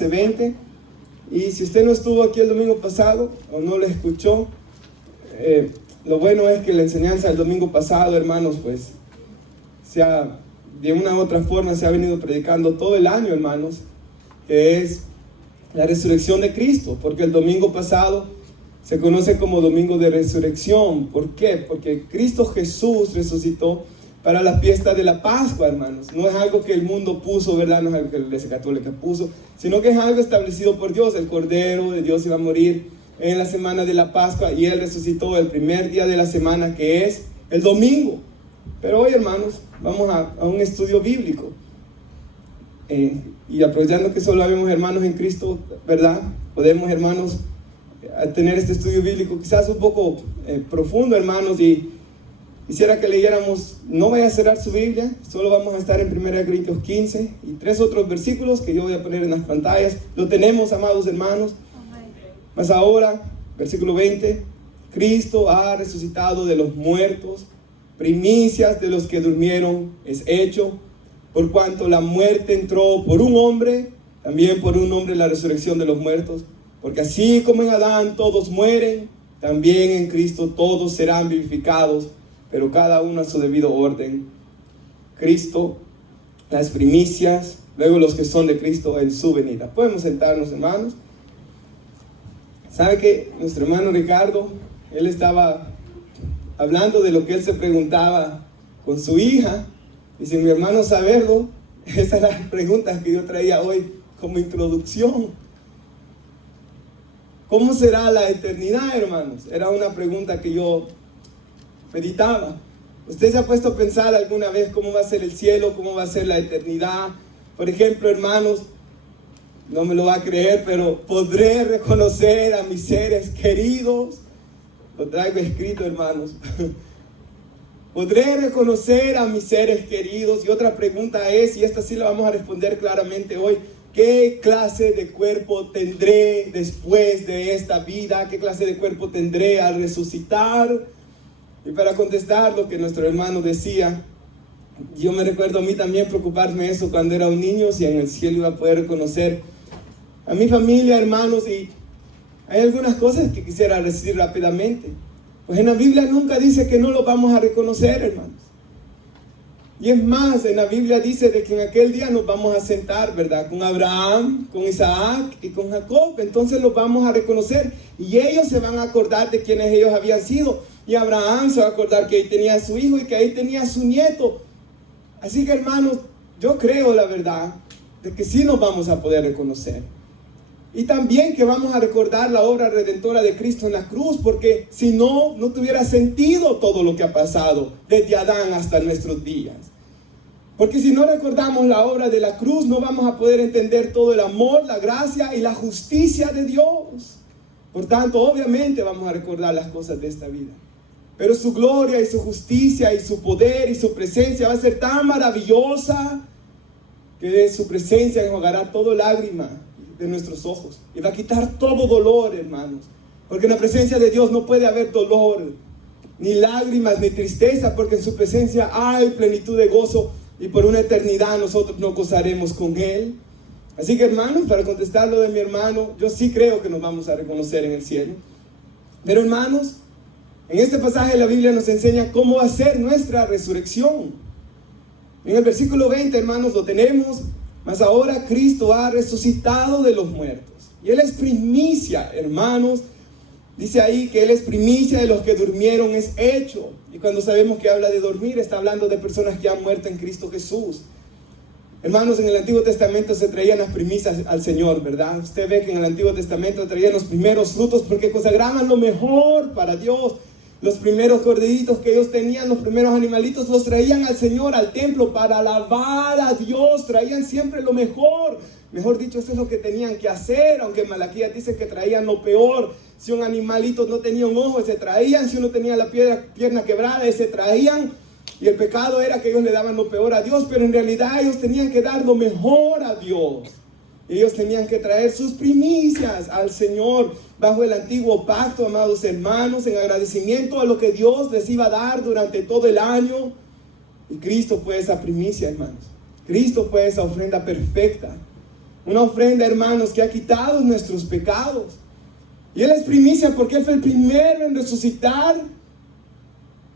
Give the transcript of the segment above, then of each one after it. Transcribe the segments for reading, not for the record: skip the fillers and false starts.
11:20. Y si usted no estuvo aquí el domingo pasado o no lo escuchó, lo bueno es que la enseñanza del domingo pasado, hermanos, pues de una u otra forma se ha venido predicando todo el año, hermanos, que es la resurrección de Cristo, porque el domingo pasado se conoce como domingo de resurrección. ¿Por qué? Porque Cristo Jesús resucitó para la fiesta de la Pascua, hermanos. No es algo que el mundo puso, ¿verdad? No es algo que la Iglesia Católica puso, sino que es algo establecido por Dios. El Cordero de Dios iba a morir en la semana de la Pascua y Él resucitó el primer día de la semana, que es el domingo. Pero hoy, hermanos, vamos a un estudio bíblico. Y aprovechando que solo habemos hermanos en Cristo, ¿verdad? Podemos, hermanos, tener este estudio bíblico quizás un poco profundo, hermanos, y quisiera que leyéramos. No vaya a cerrar su Biblia, solo vamos a estar en 1 Corintios 15 y 3 otros versículos que yo voy a poner en las pantallas. Lo tenemos, amados hermanos. Mas ahora, versículo 20, Cristo ha resucitado de los muertos, primicias de los que durmieron es hecho, por cuanto la muerte entró por un hombre, también por un hombre la resurrección de los muertos, porque así como en Adán todos mueren, también en Cristo todos serán vivificados, pero cada uno a su debido orden. Cristo, las primicias, luego los que son de Cristo en su venida. Podemos sentarnos, hermanos. ¿Sabe que nuestro hermano Ricardo, él estaba hablando de lo que él se preguntaba con su hija? Y sin mi hermano saberlo, esas eran las preguntas que yo traía hoy como introducción. ¿Cómo será la eternidad, hermanos? Era una pregunta que yo meditaba. ¿Usted se ha puesto a pensar alguna vez cómo va a ser el cielo, cómo va a ser la eternidad? Por ejemplo, hermanos, no me lo va a creer, pero podré reconocer a mis seres queridos. Lo traigo escrito, hermanos. Podré reconocer a mis seres queridos. Y otra pregunta es, y esta sí la vamos a responder claramente hoy: ¿qué clase de cuerpo tendré después de esta vida? ¿Qué clase de cuerpo tendré al resucitar? Y para contestar lo que nuestro hermano decía, yo me recuerdo a mí también preocuparme eso cuando era un niño, si en el cielo iba a poder reconocer a mi familia, hermanos. Y hay algunas cosas que quisiera decir rápidamente. Pues en la Biblia nunca dice que no lo vamos a reconocer, hermanos. Y es más, en la Biblia dice de que en aquel día nos vamos a sentar, ¿verdad? Con Abraham, con Isaac y con Jacob. Entonces los vamos a reconocer y ellos se van a acordar de quienes ellos habían sido. Y Abraham se va a acordar que ahí tenía a su hijo y que ahí tenía a su nieto. Así que, hermanos, yo creo, la verdad, de que sí nos vamos a poder reconocer. Y también que vamos a recordar la obra redentora de Cristo en la cruz, porque si no, no tuviera sentido todo lo que ha pasado desde Adán hasta nuestros días. Porque si no recordamos la obra de la cruz, no vamos a poder entender todo el amor, la gracia y la justicia de Dios. Por tanto, obviamente vamos a recordar las cosas de esta vida. Pero su gloria y su justicia y su poder y su presencia va a ser tan maravillosa que de su presencia enjugará toda lágrima de nuestros ojos y va a quitar todo dolor, hermanos, porque en la presencia de Dios no puede haber dolor, ni lágrimas, ni tristeza, porque en su presencia hay plenitud de gozo y por una eternidad nosotros nos gozaremos con Él. Así que, hermanos, para contestar lo de mi hermano, yo sí creo que nos vamos a reconocer en el cielo. Pero, hermanos, en este pasaje la Biblia nos enseña cómo va a ser nuestra resurrección. En el versículo 20, hermanos, lo tenemos. Mas ahora Cristo ha resucitado de los muertos. Y Él es primicia, hermanos. Dice ahí que Él es primicia de los que durmieron es hecho. Y cuando sabemos que habla de dormir, está hablando de personas que han muerto en Cristo Jesús. Hermanos, en el Antiguo Testamento se traían las primicias al Señor, ¿verdad? Usted ve que en el Antiguo Testamento traían los primeros frutos porque consagraban lo mejor para Dios. Los primeros corderitos que ellos tenían, los primeros animalitos, los traían al Señor, al templo, para alabar a Dios. Traían siempre lo mejor. Mejor dicho, eso es lo que tenían que hacer. Aunque en Malaquías dice que traían lo peor. Si un animalito no tenía un ojo, se traían. Si uno tenía la pierna quebrada, se traían. Y el pecado era que ellos le daban lo peor a Dios. Pero en realidad ellos tenían que dar lo mejor a Dios. Ellos tenían que traer sus primicias al Señor bajo el antiguo pacto, amados hermanos, en agradecimiento a lo que Dios les iba a dar durante todo el año. Y Cristo fue esa primicia, hermanos. Cristo fue esa ofrenda perfecta. Una ofrenda, hermanos, que ha quitado nuestros pecados. Y Él es primicia porque Él fue el primero en resucitar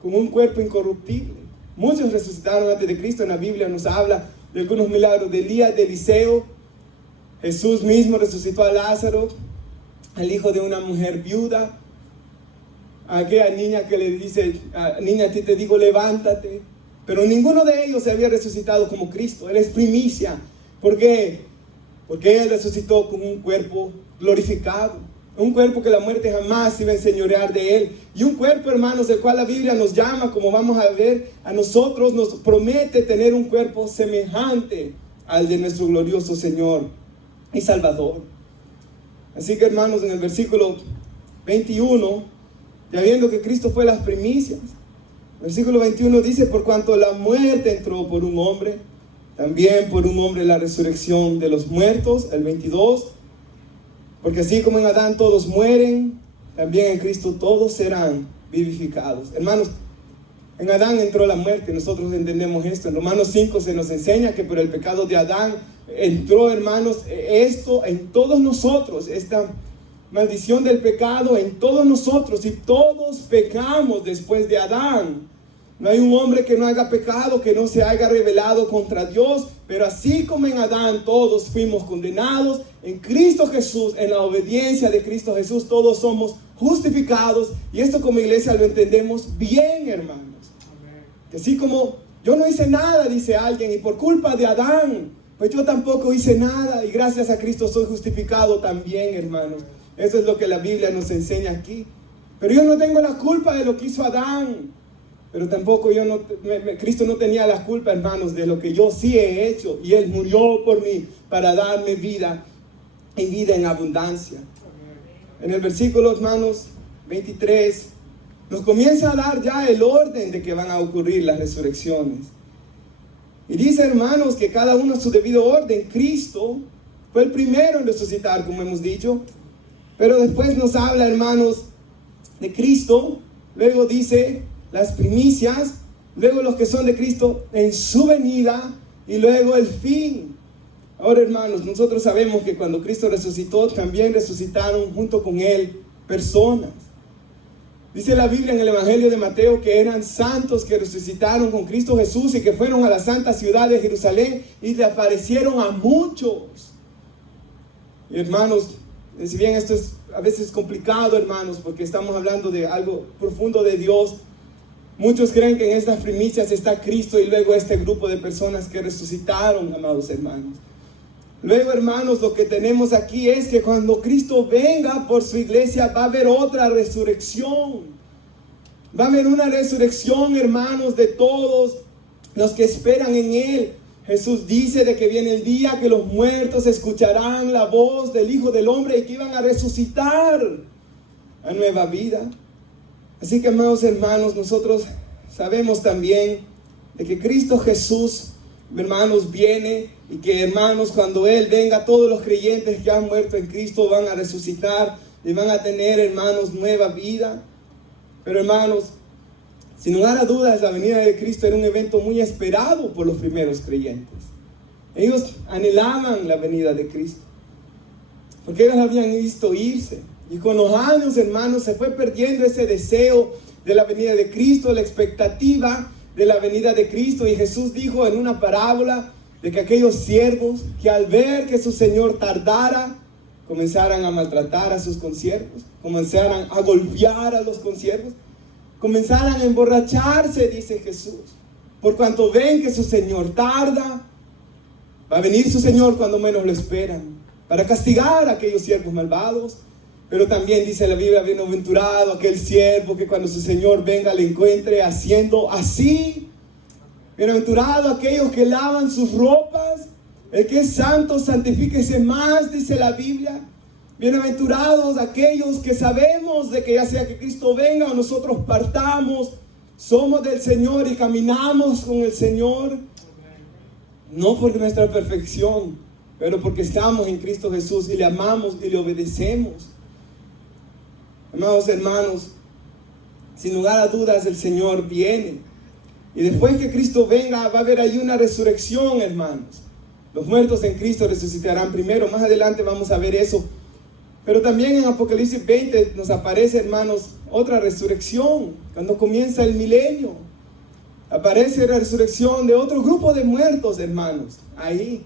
con un cuerpo incorruptible. Muchos resucitaron antes de Cristo. En la Biblia nos habla de algunos milagros de Elías, de Eliseo. Jesús mismo resucitó a Lázaro, al hijo de una mujer viuda. A aquella niña que le dice, niña, a ti te digo, levántate. Pero ninguno de ellos se había resucitado como Cristo. Él es primicia. ¿Por qué? Porque Él resucitó con un cuerpo glorificado. Un cuerpo que la muerte jamás iba a enseñorear de Él. Y un cuerpo, hermanos, del cual la Biblia nos llama, como vamos a ver, a nosotros nos promete tener un cuerpo semejante al de nuestro glorioso Señor y Salvador. Así que, hermanos, en el versículo 21, ya viendo que Cristo fue las primicias, versículo 21 dice: por cuanto la muerte entró por un hombre, también por un hombre la resurrección de los muertos. El 22, porque así como en Adán todos mueren, también en Cristo todos serán vivificados. Hermanos, en Adán entró la muerte, nosotros entendemos esto. En Romanos 5 se nos enseña que por el pecado de Adán entró, hermanos, esto en todos nosotros, esta maldición del pecado en todos nosotros, y todos pecamos después de Adán. No hay un hombre que no haga pecado, que no se haya rebelado contra Dios, pero así como en Adán todos fuimos condenados, en Cristo Jesús, en la obediencia de Cristo Jesús, todos somos justificados. Y esto como iglesia lo entendemos bien, hermanos. Que así como yo no hice nada, dice alguien, y por culpa de Adán, pues yo tampoco hice nada, y gracias a Cristo soy justificado también, hermanos. Eso es lo que la Biblia nos enseña aquí. Pero yo no tengo la culpa de lo que hizo Adán. Pero tampoco Cristo no tenía la culpa, hermanos, de lo que yo sí he hecho. Y Él murió por mí para darme vida y vida en abundancia. En el versículo, hermanos, 23, nos comienza a dar ya el orden de que van a ocurrir las resurrecciones. Y dice, hermanos, que cada uno a su debido orden. Cristo fue el primero en resucitar, como hemos dicho. Pero después nos habla, hermanos, de Cristo. Luego dice las primicias. Luego los que son de Cristo en su venida. Y luego el fin. Ahora, hermanos, nosotros sabemos que cuando Cristo resucitó, también resucitaron junto con Él personas. Dice la Biblia en el Evangelio de Mateo que eran santos que resucitaron con Cristo Jesús y que fueron a la santa ciudad de Jerusalén y le aparecieron a muchos. Y hermanos, si bien esto es a veces complicado, hermanos, porque estamos hablando de algo profundo de Dios, muchos creen que en estas primicias está Cristo y luego este grupo de personas que resucitaron, amados hermanos. Luego, hermanos, lo que tenemos aquí es que cuando Cristo venga por su iglesia va a haber otra resurrección. Va a haber una resurrección, hermanos, de todos los que esperan en Él. Jesús dice de que viene el día que los muertos escucharán la voz del Hijo del Hombre y que iban a resucitar a nueva vida. Así que, amados hermanos, nosotros sabemos también de que Cristo Jesús, hermanos, viene y que, hermanos, cuando Él venga, todos los creyentes que han muerto en Cristo van a resucitar y van a tener, hermanos, nueva vida. Pero, hermanos, sin lugar a dudas, la venida de Cristo era un evento muy esperado por los primeros creyentes. Ellos anhelaban la venida de Cristo, porque ellos habían visto irse. Y con los años, hermanos, se fue perdiendo ese deseo de la venida de Cristo, la expectativa de la venida de Cristo. Y Jesús dijo en una parábola de que aquellos siervos que al ver que su Señor tardara, comenzaran a maltratar a sus consiervos, comenzaran a golpear a los consiervos, comenzaran a emborracharse, dice Jesús, por cuanto ven que su Señor tarda. Va a venir su Señor cuando menos lo esperan, para castigar a aquellos siervos malvados. Pero también dice la Biblia, bienaventurado aquel siervo que cuando su Señor venga le encuentre haciendo así. Bienaventurado aquellos que lavan sus ropas. El que es santo, santifíquese más, dice la Biblia. Bienaventurados aquellos que sabemos de que ya sea que Cristo venga o nosotros partamos, somos del Señor y caminamos con el Señor. No por nuestra perfección, pero porque estamos en Cristo Jesús y le amamos y le obedecemos. Amados hermanos, sin lugar a dudas el Señor viene. Y después que Cristo venga va a haber ahí una resurrección, hermanos. Los muertos en Cristo resucitarán primero. Más adelante vamos a ver eso. Pero también en Apocalipsis 20 nos aparece, hermanos, otra resurrección. Cuando comienza el milenio, aparece la resurrección de otro grupo de muertos, hermanos, ahí.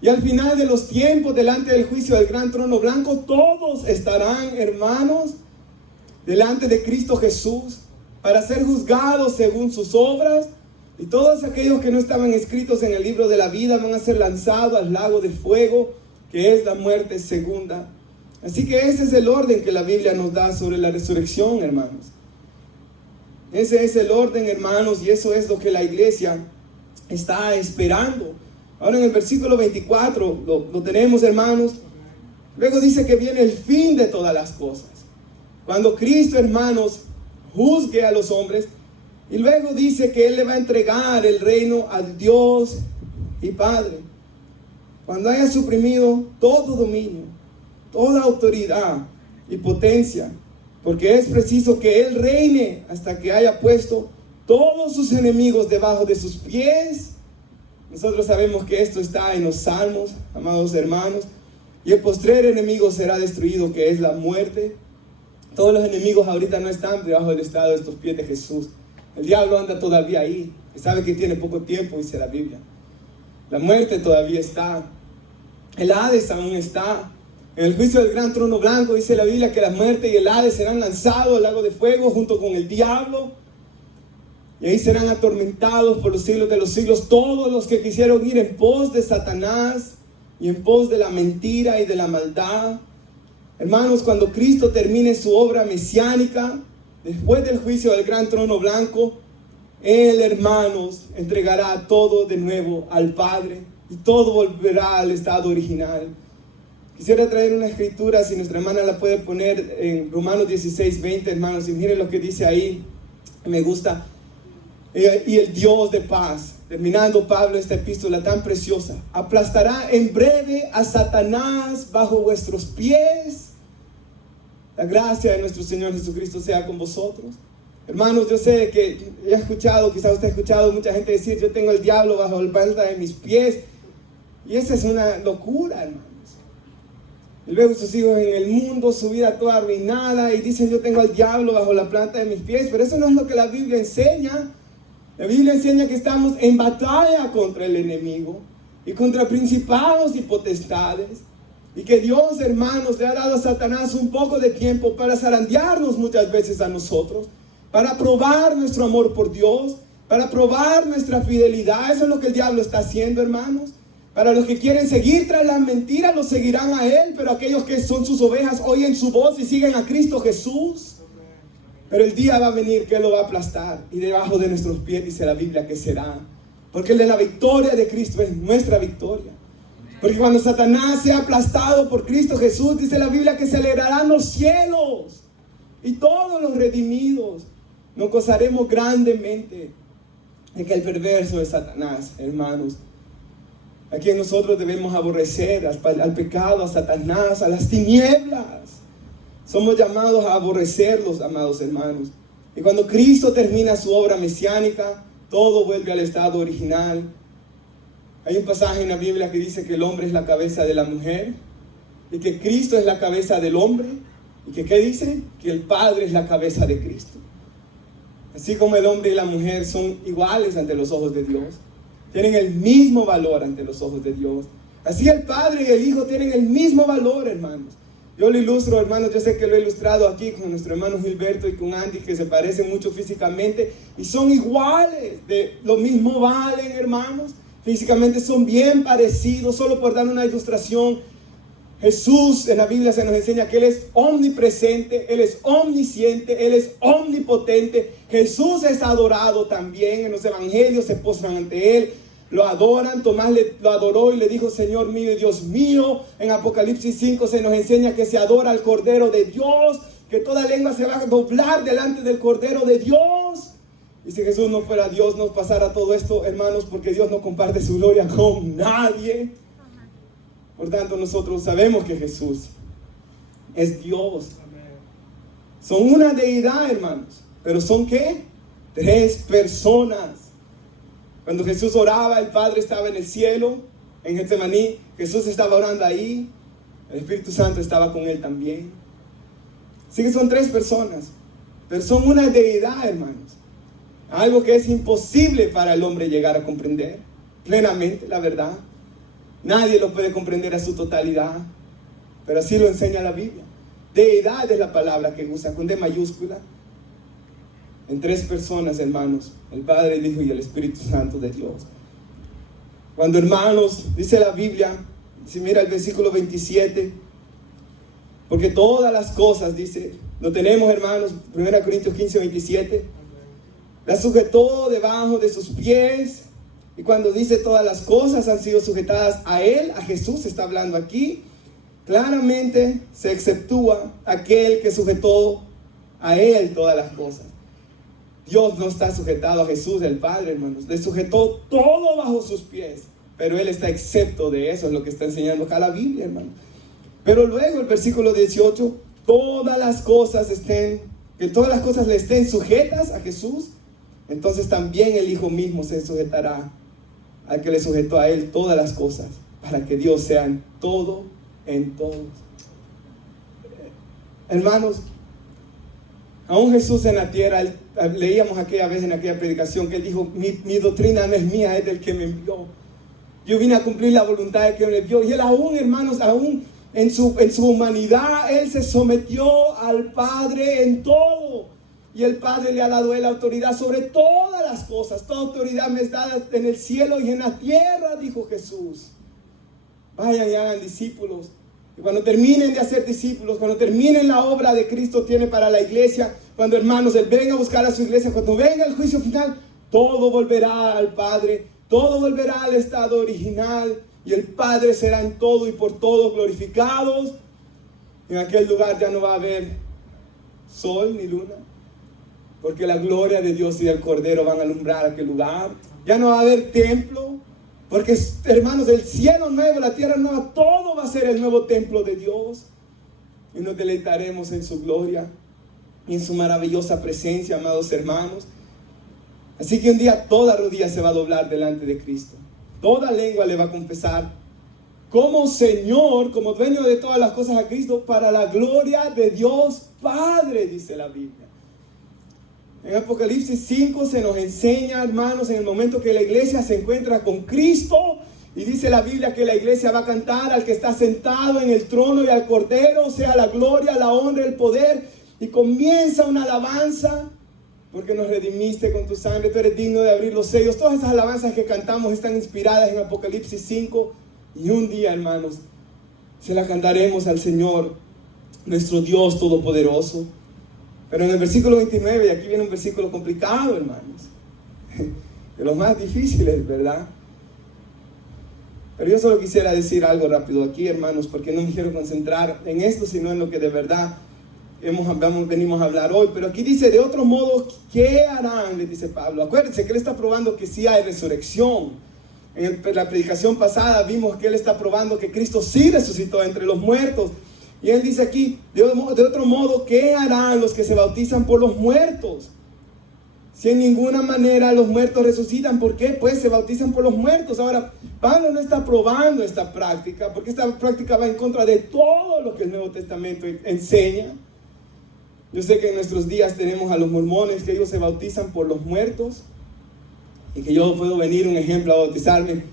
Y al final de los tiempos, delante del juicio del gran trono blanco, todos estarán, hermanos, delante de Cristo Jesús, para ser juzgados según sus obras. Y todos aquellos que no estaban escritos en el libro de la vida van a ser lanzados al lago de fuego, que es la muerte segunda. Así que ese es el orden que la Biblia nos da sobre la resurrección, hermanos. Ese es el orden, hermanos, y eso es lo que la iglesia está esperando. Ahora en el versículo 24 lo tenemos, hermanos. Luego dice que viene el fin de todas las cosas. Cuando Cristo, hermanos, juzgue a los hombres. Y luego dice que Él le va a entregar el reino a Dios y Padre. Cuando haya suprimido todo dominio, toda autoridad y potencia, porque es preciso que Él reine hasta que haya puesto todos sus enemigos debajo de sus pies. Nosotros sabemos que esto está en los Salmos, amados hermanos. Y el postrer enemigo será destruido, que es la muerte. Todos los enemigos ahorita no están debajo del estrado de estos pies de Jesús. El diablo anda todavía ahí, y sabe que tiene poco tiempo, dice la Biblia. La muerte todavía está. El Hades aún está. En el juicio del gran trono blanco dice la Biblia que la muerte y el Hades serán lanzados al lago de fuego junto con el diablo. Y ahí serán atormentados por los siglos de los siglos todos los que quisieron ir en pos de Satanás y en pos de la mentira y de la maldad. Hermanos, cuando Cristo termine su obra mesiánica, después del juicio del gran trono blanco, Él, hermanos, entregará todo de nuevo al Padre y todo volverá al estado original. Quisiera traer una escritura, si nuestra hermana la puede poner en Romanos 16:20, hermanos, y miren lo que dice ahí, me gusta. Y el Dios de paz, terminando Pablo esta epístola tan preciosa, aplastará en breve a Satanás bajo vuestros pies. La gracia de nuestro Señor Jesucristo sea con vosotros. Hermanos, yo sé que he escuchado, quizás usted ha escuchado mucha gente decir, yo tengo el diablo bajo la planta de mis pies. Y esa es una locura, hermanos. Y luego sus hijos en el mundo, su vida toda arruinada, y dicen, yo tengo al diablo bajo la planta de mis pies. Pero eso no es lo que la Biblia enseña. La Biblia enseña que estamos en batalla contra el enemigo y contra principados y potestades. Y que Dios, hermanos, le ha dado a Satanás un poco de tiempo para zarandearnos muchas veces a nosotros, para probar nuestro amor por Dios, para probar nuestra fidelidad. Eso es lo que el diablo está haciendo, hermanos. Para los que quieren seguir tras las mentiras, los seguirán a Él. Pero aquellos que son sus ovejas oyen su voz y siguen a Cristo Jesús. Pero el día va a venir que Él lo va a aplastar. Y debajo de nuestros pies dice la Biblia que será. Porque la victoria de Cristo es nuestra victoria. Porque cuando Satanás sea aplastado por Cristo Jesús, dice la Biblia que se alegrarán los cielos. Y todos los redimidos nos gozaremos grandemente de que el perverso de Satanás, hermanos, a quien nosotros debemos aborrecer, al pecado, a Satanás, a las tinieblas. Somos llamados a aborrecerlos, amados hermanos. Y cuando Cristo termina su obra mesiánica, todo vuelve al estado original. Hay un pasaje en la Biblia que dice que el hombre es la cabeza de la mujer y que Cristo es la cabeza del hombre. ¿Y que qué dice? Que el Padre es la cabeza de Cristo. Así como el hombre y la mujer son iguales ante los ojos de Dios, tienen el mismo valor ante los ojos de Dios. Así el Padre y el Hijo tienen el mismo valor, hermanos. Yo lo ilustro, hermanos, yo sé que lo he ilustrado aquí con nuestro hermano Gilberto y con Andy, que se parecen mucho físicamente y son iguales, de lo mismo valen, hermanos. Físicamente son bien parecidos. Solo por dar una ilustración, Jesús en la Biblia se nos enseña que Él es omnipresente, Él es omnisciente, Él es omnipotente. Jesús es adorado también. En los evangelios se postran ante Él, lo adoran. Tomás lo adoró y le dijo, Señor mío y Dios mío. En Apocalipsis 5 se nos enseña que se adora al Cordero de Dios, que toda lengua se va a doblar delante del Cordero de Dios. Y si Jesús no fuera Dios, nos pasara todo esto, hermanos, porque Dios no comparte su gloria con nadie. Por tanto, nosotros sabemos que Jesús es Dios. Son una deidad, hermanos. ¿Pero son qué? 3 personas. Cuando Jesús oraba, el Padre estaba en el cielo. en Getsemaní, Jesús estaba orando ahí, el Espíritu Santo estaba con él también. Así que son 3 personas, pero son una deidad, hermanos. Algo que es imposible para el hombre llegar a comprender plenamente, la verdad. Nadie lo puede comprender a su totalidad, pero así lo enseña la Biblia. Deidad es la palabra que usa con D mayúscula. En 3 personas, hermanos, el Padre, el Hijo y el Espíritu Santo de Dios. Cuando, hermanos, dice la Biblia, si mira el versículo 27, porque todas las cosas, dice, lo tenemos, hermanos, 1 Corintios 15, 27, las sujetó debajo de sus pies. Y cuando dice todas las cosas han sido sujetadas a Él, a Jesús, está hablando aquí, claramente se exceptúa aquel que sujetó a Él todas las cosas. Dios no está sujetado a Jesús, el Padre, hermanos. Le sujetó todo bajo sus pies, pero Él está excepto de eso, es lo que está enseñando acá la Biblia, hermano. Pero luego el versículo 18, que todas las cosas le estén sujetas a Jesús, entonces también el Hijo mismo se sujetará al que le sujetó a Él todas las cosas, para que Dios sea en todo, en todos. Hermanos, aún Jesús en la tierra, leíamos aquella vez en aquella predicación que Él dijo, mi doctrina no es mía, es del que me envió. Yo vine a cumplir la voluntad del que me envió. Y Él aún, hermanos, aún en su humanidad, Él se sometió al Padre en todo. Y el Padre le ha dado a Él autoridad sobre todas las cosas. Toda autoridad me es dada en el cielo y en la tierra, dijo Jesús. Vayan y hagan discípulos. Y cuando terminen de hacer discípulos, cuando terminen la obra de Cristo tiene para la iglesia, cuando, hermanos, Él venga a buscar a su iglesia, cuando venga el juicio final, todo volverá al Padre, todo volverá al estado original, y el Padre será en todo y por todo glorificados. En aquel lugar ya no va a haber sol ni luna, porque la gloria de Dios y del Cordero van a alumbrar aquel lugar. Ya no va a haber templo, porque, hermanos, el cielo nuevo, la tierra nueva, todo va a ser el nuevo templo de Dios. Y nos deleitaremos en su gloria y en su maravillosa presencia, amados hermanos. Así que un día toda rodilla se va a doblar delante de Cristo. Toda lengua le va a confesar como Señor, como dueño de todas las cosas a Cristo, para la gloria de Dios Padre, dice la Biblia. En Apocalipsis 5 se nos enseña, hermanos, en el momento que la iglesia se encuentra con Cristo, y dice la Biblia que la iglesia va a cantar al que está sentado en el trono y al Cordero, sea la gloria, la honra, el poder, y comienza una alabanza, porque nos redimiste con tu sangre, tú eres digno de abrir los sellos. Todas esas alabanzas que cantamos están inspiradas en Apocalipsis 5, y un día, hermanos, se las cantaremos al Señor, nuestro Dios Todopoderoso. Pero en el versículo 29, y aquí viene un versículo complicado, hermanos, de los más difíciles, ¿verdad? Pero yo solo quisiera decir algo rápido aquí, hermanos, porque no me quiero concentrar en esto, sino en lo que de verdad venimos a hablar hoy. Pero aquí dice, de otro modo, ¿qué harán? Le dice Pablo. Acuérdense que él está probando que sí hay resurrección. En la predicación pasada vimos que él está probando que Cristo sí resucitó entre los muertos. Y él dice aquí, de otro modo, ¿qué harán los que se bautizan por los muertos? Si en ninguna manera los muertos resucitan, ¿por qué? Pues se bautizan por los muertos. Ahora, Pablo no está probando esta práctica, porque esta práctica va en contra de todo lo que el Nuevo Testamento enseña. Yo sé que en nuestros días tenemos a los mormones, que ellos se bautizan por los muertos, y que yo puedo venir, un ejemplo, a bautizarme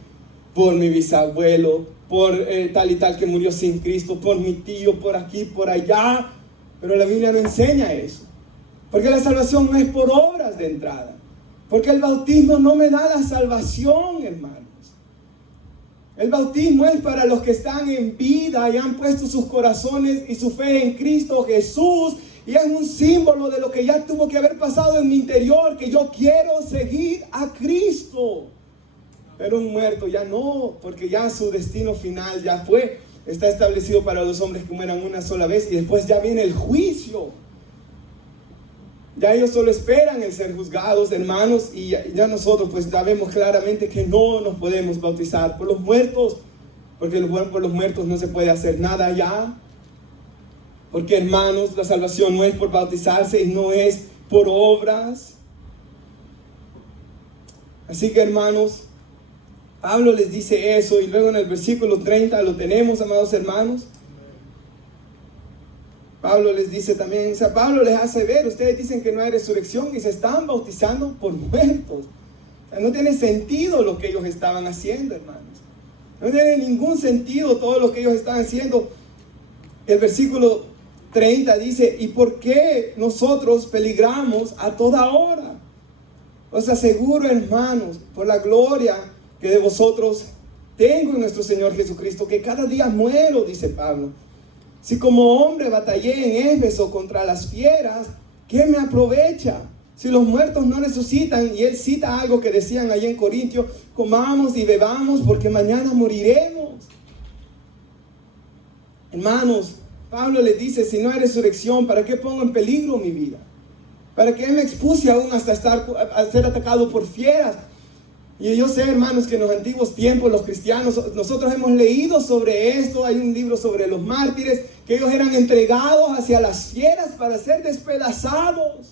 por mi bisabuelo, por tal y tal que murió sin Cristo, por mi tío, por aquí, por allá. Pero la Biblia no enseña eso. Porque la salvación no es por obras de entrada. Porque el bautismo no me da la salvación, hermanos. El bautismo es para los que están en vida y han puesto sus corazones y su fe en Cristo Jesús. Y es un símbolo de lo que ya tuvo que haber pasado en mi interior, que yo quiero seguir a Cristo. Pero un muerto ya no, porque ya su destino final ya fue. Está establecido para los hombres que mueran una sola vez y después ya viene el juicio. Ya ellos solo esperan el ser juzgados, hermanos, y ya nosotros pues sabemos claramente que no nos podemos bautizar por los muertos, porque por los muertos no se puede hacer nada ya. Porque, hermanos, la salvación no es por bautizarse y no es por obras. Así que, hermanos, Pablo les dice eso, y luego en el versículo 30 lo tenemos, amados hermanos. Pablo les dice también, o sea, Pablo les hace ver, ustedes dicen que no hay resurrección y se están bautizando por muertos. O sea, no tiene sentido lo que ellos estaban haciendo, hermanos. No tiene ningún sentido todo lo que ellos estaban haciendo. El versículo 30 dice, ¿y por qué nosotros peligramos a toda hora? Os aseguro, hermanos, por la gloria que de vosotros tengo en nuestro Señor Jesucristo, que cada día muero, dice Pablo. Si como hombre batallé en Éfeso contra las fieras, ¿qué me aprovecha? Si los muertos no resucitan, y él cita algo que decían allí en Corintio, comamos y bebamos porque mañana moriremos. Hermanos, Pablo les dice, si no hay resurrección, ¿para qué pongo en peligro mi vida? ¿Para qué me expuse aún hasta a ser atacado por fieras? Y yo sé, hermanos, que en los antiguos tiempos los cristianos, nosotros hemos leído sobre esto. Hay un libro sobre los mártires, que ellos eran entregados hacia las fieras para ser despedazados.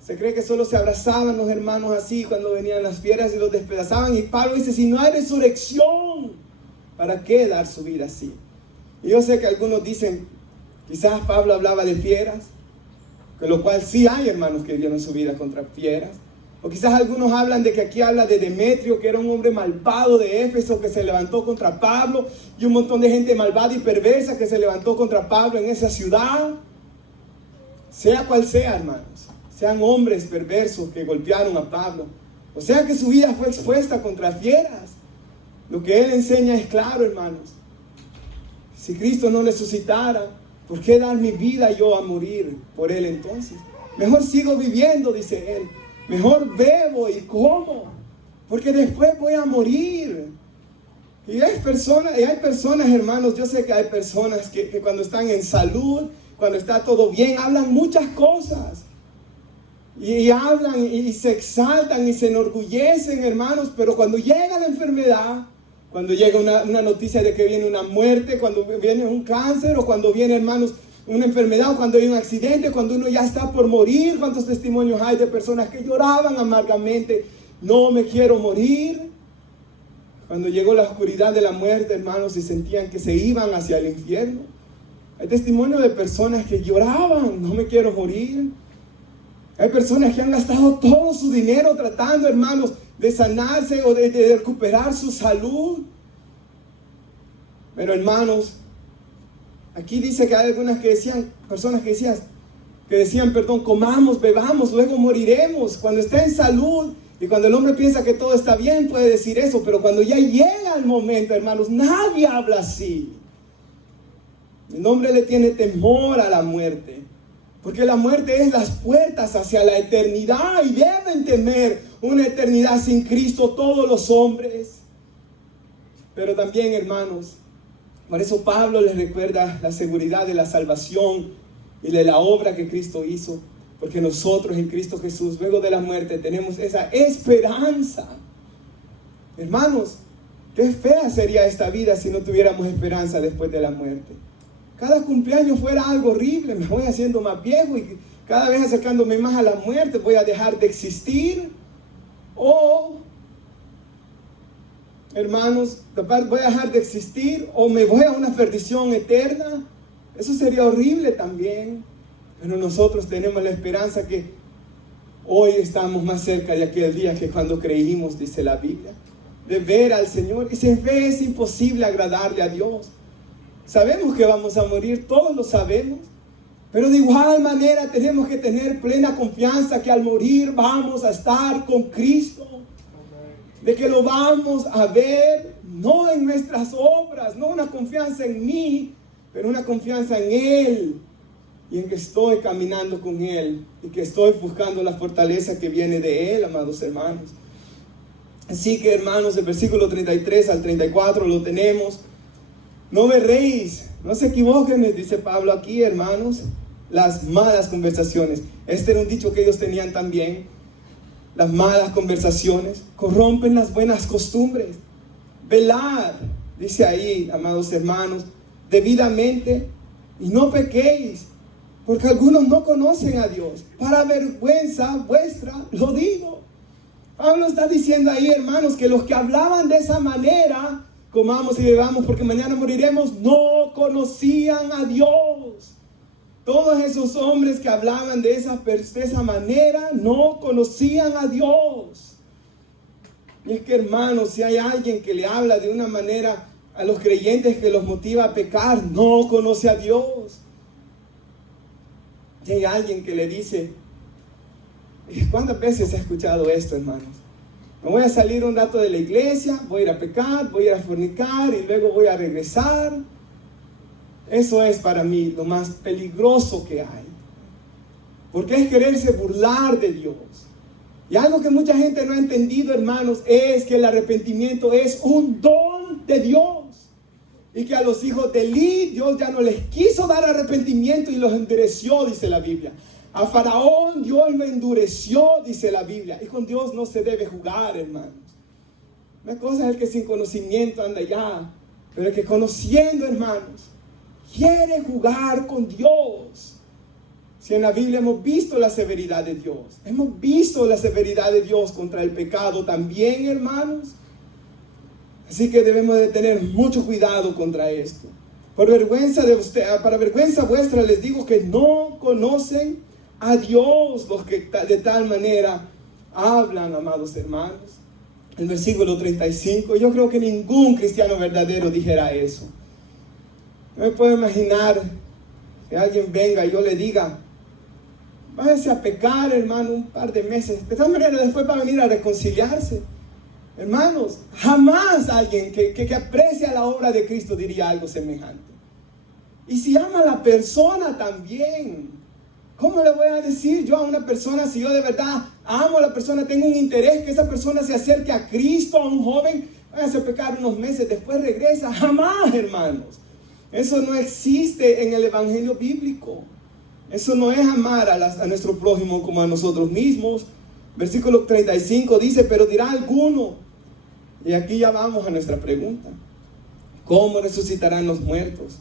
Se cree que solo se abrazaban los hermanos así cuando venían las fieras y los despedazaban. Y Pablo dice, si no hay resurrección, ¿para qué dar su vida así? Y yo sé que algunos dicen, quizás Pablo hablaba de fieras, con lo cual sí hay hermanos que dieron su vida contra fieras. O quizás algunos hablan de que aquí habla de Demetrio, que era un hombre malvado de Éfeso que se levantó contra Pablo, y un montón de gente malvada y perversa que se levantó contra Pablo en esa ciudad. Sea cual sea, hermanos, sean hombres perversos que golpearon a Pablo, o sea que su vida fue expuesta contra fieras, lo que él enseña es claro, hermanos. Si Cristo no resucitara, ¿por qué dar mi vida yo a morir por él entonces? Mejor sigo viviendo, dice él. Mejor bebo y como, porque después voy a morir. Y hay personas, hermanos, yo sé que hay personas que cuando están en salud, cuando está todo bien, hablan muchas cosas. Y hablan y se exaltan y se enorgullecen, hermanos, pero cuando llega la enfermedad, cuando llega una noticia de que viene una muerte, cuando viene un cáncer, o cuando viene, hermanos, una enfermedad, o cuando hay un accidente, cuando uno ya está por morir, ¿cuántos testimonios hay de personas que lloraban amargamente? No me quiero morir. Cuando llegó la oscuridad de la muerte, hermanos, y sentían que se iban hacia el infierno. Hay testimonios de personas que lloraban, no me quiero morir. Hay personas que han gastado todo su dinero tratando, hermanos, de sanarse o de recuperar su salud. Pero, hermanos, aquí dice que hay algunas personas que decían, comamos, bebamos, luego moriremos. Cuando está en salud y cuando el hombre piensa que todo está bien, puede decir eso, pero cuando ya llega el momento, hermanos, nadie habla así. El hombre le tiene temor a la muerte, porque la muerte es las puertas hacia la eternidad, y deben temer una eternidad sin Cristo todos los hombres. Pero también, hermanos, por eso Pablo les recuerda la seguridad de la salvación y de la obra que Cristo hizo, porque nosotros en Cristo Jesús, luego de la muerte, tenemos esa esperanza. Hermanos, qué fea sería esta vida si no tuviéramos esperanza después de la muerte. Cada cumpleaños fuera algo horrible, me voy haciendo más viejo y cada vez acercándome más a la muerte, voy a dejar de existir. O, hermanos, voy a dejar de existir, o me voy a una perdición eterna. Eso sería horrible también. Pero nosotros tenemos la esperanza que hoy estamos más cerca de aquel día que cuando creímos, dice la Biblia, de ver al Señor. Y sin fe es imposible agradarle a Dios. Sabemos que vamos a morir, todos lo sabemos, pero de igual manera tenemos que tener plena confianza que al morir vamos a estar con Cristo, de que lo vamos a ver, no en nuestras obras, no una confianza en mí, pero una confianza en Él, y en que estoy caminando con Él, y que estoy buscando la fortaleza que viene de Él, amados hermanos. Así que, hermanos, el versículo 33 al 34 lo tenemos. No me erréis, no se equivoquen, dice Pablo aquí, hermanos, las malas conversaciones. Este era un dicho que ellos tenían también. Las malas conversaciones corrompen las buenas costumbres. Velad, dice ahí, amados hermanos, debidamente, y no pequéis, porque algunos no conocen a Dios. Para vergüenza vuestra lo digo. Pablo está diciendo ahí, hermanos, que los que hablaban de esa manera, comamos y bebamos porque mañana moriremos, no conocían a Dios. Todos esos hombres que hablaban de esa manera no conocían a Dios. Y es que, hermanos, si hay alguien que le habla de una manera a los creyentes que los motiva a pecar, no conoce a Dios. Si hay alguien que le dice, ¿cuántas veces ha escuchado esto, hermanos? Me voy a salir un rato de la iglesia, voy a ir a pecar, voy a ir a fornicar y luego voy a regresar. Eso es para mí lo más peligroso que hay. Porque es quererse burlar de Dios. Y algo que mucha gente no ha entendido, hermanos, es que el arrepentimiento es un don de Dios. Y que a los hijos de Eli, Dios ya no les quiso dar arrepentimiento y los endureció, dice la Biblia. A Faraón Dios lo endureció, dice la Biblia. Y con Dios no se debe jugar, hermanos. Una cosa es el que sin conocimiento anda allá. Pero el que conociendo, hermanos, quiere jugar con Dios. Si en la Biblia hemos visto la severidad de Dios, hemos visto la severidad de Dios contra el pecado también, hermanos. Así que debemos de tener mucho cuidado contra esto. Para vergüenza vuestra les digo que no conocen a Dios los que de tal manera hablan, amados hermanos. El versículo 35, yo creo que ningún cristiano verdadero dijera eso. No me puedo imaginar que alguien venga y yo le diga, váyase a pecar, hermano, un par de meses. De tal manera después va a venir a reconciliarse. Hermanos, jamás alguien que aprecia la obra de Cristo diría algo semejante. Y si ama a la persona también, ¿cómo le voy a decir yo a una persona si yo de verdad amo a la persona, tengo un interés que esa persona se acerque a Cristo, a un joven, váyase a pecar unos meses, después regresa? Jamás, hermanos. Eso no existe en el evangelio bíblico. Eso no es amar a nuestro prójimo como a nosotros mismos. Versículo 35 dice, pero dirá alguno, y aquí ya vamos a nuestra pregunta, ¿cómo resucitarán los muertos?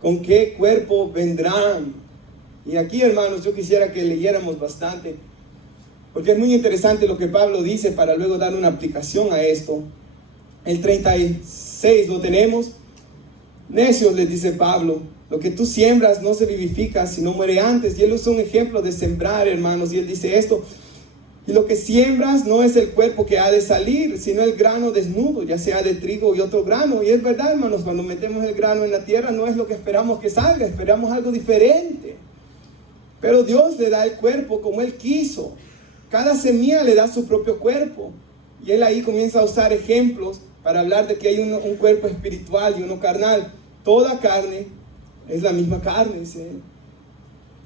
¿Con qué cuerpo vendrán? Y aquí, hermanos, yo quisiera que leyéramos bastante, porque es muy interesante lo que Pablo dice para luego dar una aplicación a esto. El 36 lo tenemos. Necios, les dice Pablo, lo que tú siembras no se vivifica, sino muere antes. Y él usa un ejemplo de sembrar, hermanos, y él dice esto, y lo que siembras no es el cuerpo que ha de salir, sino el grano desnudo, ya sea de trigo y otro grano. Y es verdad, hermanos, cuando metemos el grano en la tierra no es lo que esperamos que salga, esperamos algo diferente. Pero Dios le da el cuerpo como Él quiso. Cada semilla le da su propio cuerpo. Y Él ahí comienza a usar ejemplos para hablar de que hay un cuerpo espiritual y uno carnal. Toda carne es la misma carne, ¿sí?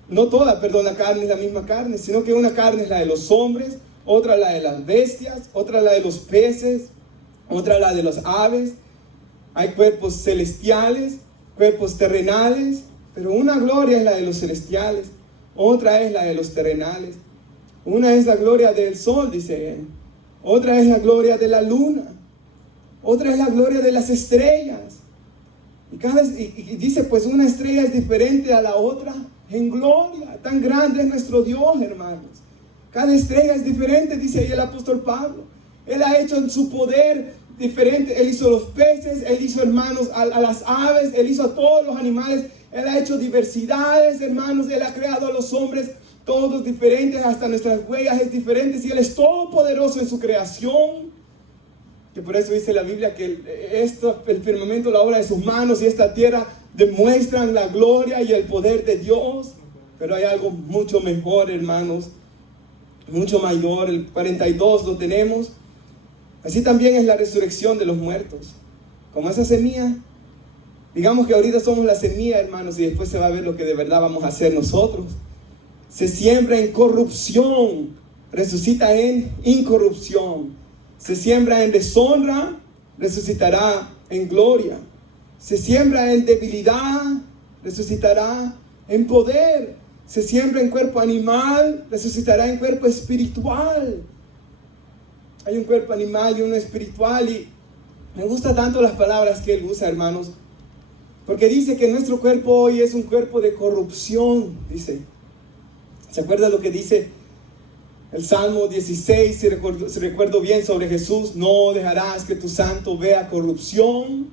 No toda, la carne es la misma carne, sino que una carne es la de los hombres, otra la de las bestias, otra la de los peces, otra la de las aves. Hay cuerpos celestiales, cuerpos terrenales, pero una gloria es la de los celestiales, otra es la de los terrenales. Una es la gloria del sol, dice él, otra es la gloria de la luna, otra es la gloria de las estrellas. Y dice, pues una estrella es diferente a la otra en gloria. Tan grande es nuestro Dios, hermanos. Cada estrella es diferente, dice ahí el apóstol Pablo. Él ha hecho en su poder diferente. Él hizo los peces, Él hizo, hermanos, a las aves, Él hizo a todos los animales. Él ha hecho diversidades, hermanos. Él ha creado a los hombres todos diferentes, hasta nuestras huellas es diferente. Y Él es todopoderoso en su creación. Que por eso dice la Biblia que el firmamento, la obra de sus manos, y esta tierra demuestran la gloria y el poder de Dios. Pero hay algo mucho mejor, hermanos, mucho mayor. El 42 lo tenemos. Así también es la resurrección de los muertos. Como esa semilla, digamos que ahorita somos la semilla, hermanos, y después se va a ver lo que de verdad vamos a hacer nosotros. Se siembra en corrupción, resucita en incorrupción. Se siembra en deshonra, resucitará en gloria. Se siembra en debilidad, resucitará en poder. Se siembra en cuerpo animal, resucitará en cuerpo espiritual. Hay un cuerpo animal y uno espiritual, y me gustan tanto las palabras que él usa, hermanos, porque dice que nuestro cuerpo hoy es un cuerpo de corrupción, dice. ¿Se acuerda lo que dice El Salmo 16, si recuerdo bien, sobre Jesús: no dejarás que tu santo vea corrupción.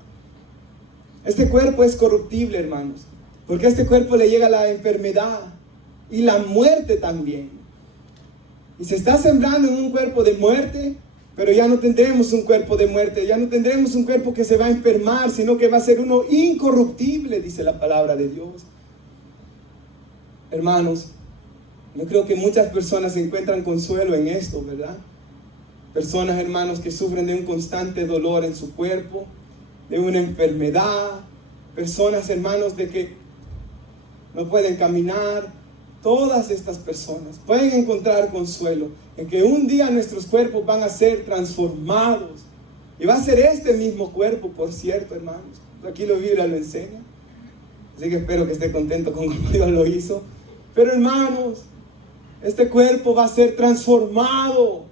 Este cuerpo es corruptible, hermanos, porque a este cuerpo le llega la enfermedad y la muerte también. Y se está sembrando en un cuerpo de muerte, pero ya no tendremos un cuerpo de muerte, ya no tendremos un cuerpo que se va a enfermar, sino que va a ser uno incorruptible, dice la palabra de Dios. Hermanos, yo creo que muchas personas encuentran consuelo en esto, ¿verdad? Personas, hermanos, que sufren de un constante dolor en su cuerpo, de una enfermedad. Personas, hermanos, de que no pueden caminar. Todas estas personas pueden encontrar consuelo en que un día nuestros cuerpos van a ser transformados. Y va a ser este mismo cuerpo, por cierto, hermanos. Aquí la Biblia lo enseña. Así que espero que esté contento con cómo Dios lo hizo. Pero, hermanos, este cuerpo va a ser transformado.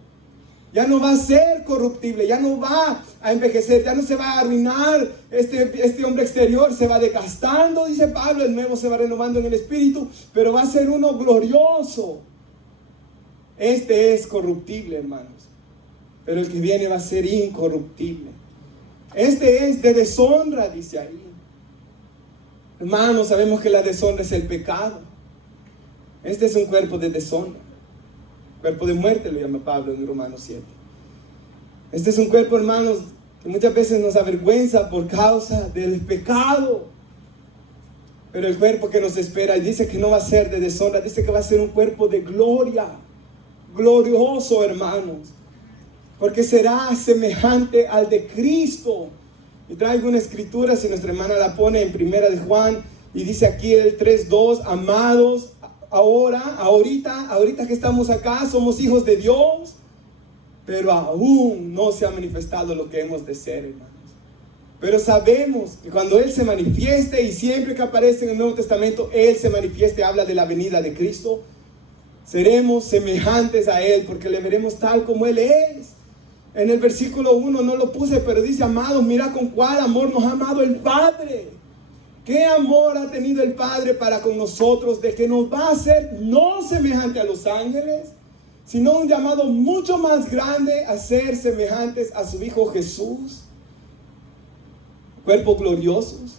Ya no va a ser corruptible, ya no va a envejecer, ya no se va a arruinar. Este hombre exterior se va desgastando, dice Pablo, el nuevo se va renovando en el espíritu, pero va a ser uno glorioso. Este es corruptible, hermanos, pero el que viene va a ser incorruptible. Este es de deshonra, dice ahí. Hermanos, sabemos que la deshonra es el pecado. Este es un cuerpo de deshonra. Cuerpo de muerte lo llama Pablo en Romanos 7. Este es un cuerpo, hermanos, que muchas veces nos avergüenza por causa del pecado. Pero el cuerpo que nos espera, dice que no va a ser de deshonra, dice que va a ser un cuerpo de gloria. Glorioso, hermanos. Porque será semejante al de Cristo. Y traigo una escritura, si nuestra hermana la pone en Primera de Juan, y dice aquí el 3:2, amados, ahorita que estamos acá, somos hijos de Dios, pero aún no se ha manifestado lo que hemos de ser, hermanos. Pero sabemos que cuando Él se manifieste, y siempre que aparece en el Nuevo Testamento, Él se manifieste, habla de la venida de Cristo, seremos semejantes a Él, porque le veremos tal como Él es. En el versículo 1 no lo puse, pero dice: amados, mira con cuál amor nos ha amado el Padre. ¿Qué amor ha tenido el Padre para con nosotros? De que nos va a hacer no semejante a los ángeles, sino un llamado mucho más grande a ser semejantes a su Hijo Jesús. Cuerpos gloriosos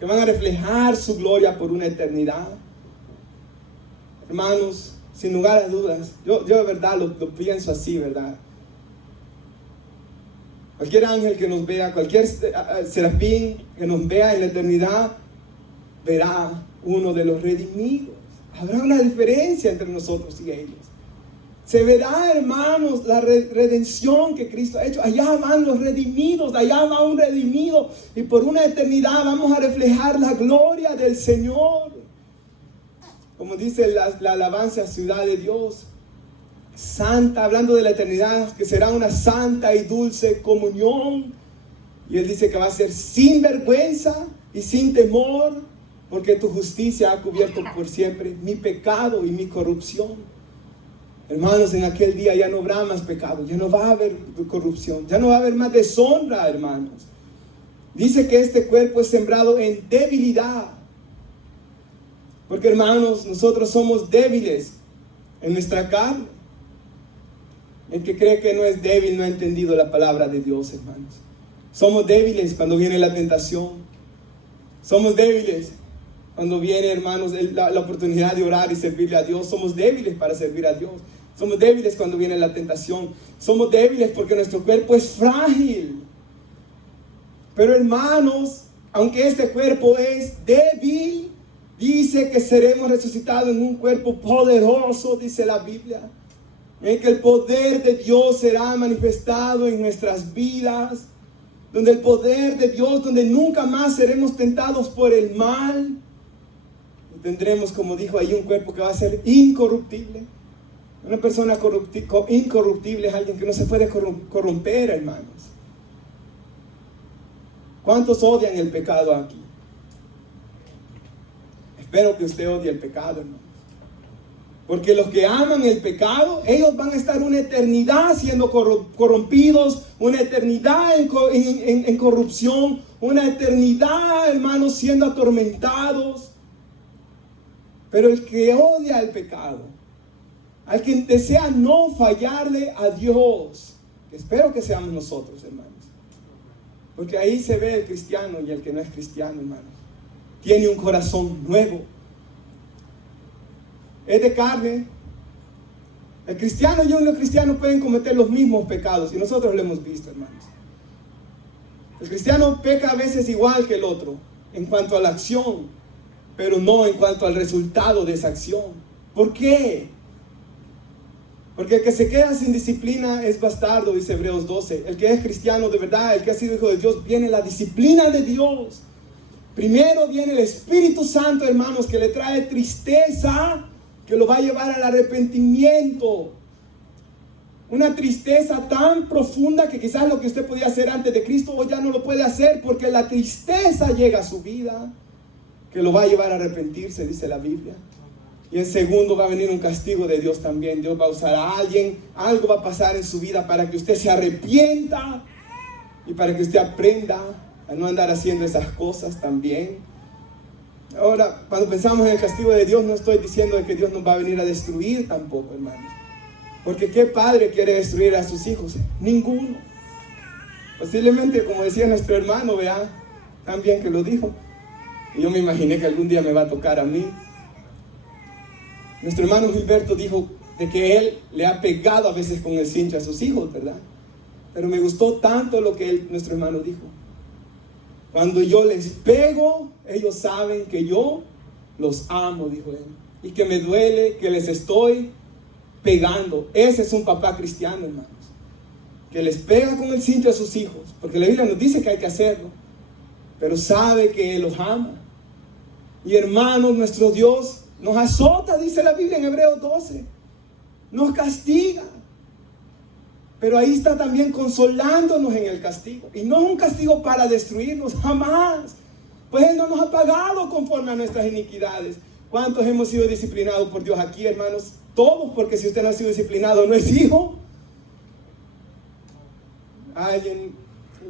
que van a reflejar su gloria por una eternidad. Hermanos, sin lugar a dudas, yo de verdad lo pienso así, ¿verdad? Cualquier ángel que nos vea, cualquier serafín que nos vea en la eternidad, verá uno de los redimidos. Habrá una diferencia entre nosotros y ellos. Se verá, hermanos, la redención que Cristo ha hecho. Allá van los redimidos, allá va un redimido. Y por una eternidad vamos a reflejar la gloria del Señor. Como dice la alabanza Ciudad de Dios. Santa, hablando de la eternidad, que será una santa y dulce comunión. Y Él dice que va a ser sin vergüenza y sin temor, porque tu justicia ha cubierto por siempre mi pecado y mi corrupción. Hermanos, en aquel día ya no habrá más pecado, ya no va a haber corrupción, ya no va a haber más deshonra, hermanos. Dice que este cuerpo es sembrado en debilidad. Porque, hermanos, nosotros somos débiles en nuestra carne. El que cree que no es débil no ha entendido la palabra de Dios, hermanos. Somos débiles cuando viene la tentación. Somos débiles cuando viene, hermanos, la oportunidad de orar y servirle a Dios. Somos débiles para servir a Dios. Somos débiles cuando viene la tentación. Somos débiles porque nuestro cuerpo es frágil. Pero, hermanos, aunque este cuerpo es débil, dice que seremos resucitados en un cuerpo poderoso, dice la Biblia. En que el poder de Dios será manifestado en nuestras vidas. Donde el poder de Dios, donde nunca más seremos tentados por el mal. Y tendremos, como dijo ahí, un cuerpo que va a ser incorruptible. Una persona incorruptible es alguien que no se puede corromper, hermanos. ¿Cuántos odian el pecado aquí? Espero que usted odie el pecado, hermanos. Porque los que aman el pecado, ellos van a estar una eternidad siendo corrompidos, una eternidad en corrupción, una eternidad, hermanos, siendo atormentados. Pero el que odia el pecado, al que desea no fallarle a Dios. Espero que seamos nosotros, hermanos. Porque ahí se ve el cristiano y el que no es cristiano, hermanos. Tiene un corazón nuevo. Es de carne. El cristiano y el no cristiano pueden cometer los mismos pecados. Y nosotros lo hemos visto, hermanos. El cristiano peca a veces igual que el otro en cuanto a la acción, pero no en cuanto al resultado de esa acción. ¿Por qué? Porque el que se queda sin disciplina es bastardo, dice Hebreos 12. El que es cristiano de verdad, el que ha sido hijo de Dios, viene la disciplina de Dios. Primero viene el Espíritu Santo, hermanos, que le trae tristeza, que lo va a llevar al arrepentimiento. Una tristeza tan profunda que quizás lo que usted podía hacer antes de Cristo hoy ya no lo puede hacer, porque la tristeza llega a su vida, que lo va a llevar a arrepentirse, dice la Biblia. Y en segundo va a venir un castigo de Dios también. Dios va a usar a alguien, algo va a pasar en su vida para que usted se arrepienta y para que usted aprenda a no andar haciendo esas cosas también. Ahora, cuando pensamos en el castigo de Dios, no estoy diciendo de que Dios nos va a venir a destruir tampoco, hermanos. Porque ¿qué padre quiere destruir a sus hijos? Ninguno. Posiblemente, como decía nuestro hermano, vea, también que lo dijo. Y yo me imaginé que algún día me va a tocar a mí. Nuestro hermano Gilberto dijo de que él le ha pegado a veces con el cincho a sus hijos, ¿verdad? Pero me gustó tanto lo que nuestro hermano dijo. Cuando yo les pego, ellos saben que yo los amo, dijo él. Y que me duele que les estoy pegando. Ese es un papá cristiano, hermanos. Que les pega con el cincho a sus hijos. Porque la Biblia nos dice que hay que hacerlo. Pero sabe que Él los ama. Y hermanos, nuestro Dios nos azota, dice la Biblia en Hebreos 12. Nos castiga. Pero ahí está también consolándonos en el castigo. Y no es un castigo para destruirnos, jamás. Pues Él no nos ha pagado conforme a nuestras iniquidades. ¿Cuántos hemos sido disciplinados por Dios aquí, hermanos? Todos, porque si usted no ha sido disciplinado, no es hijo. Alguien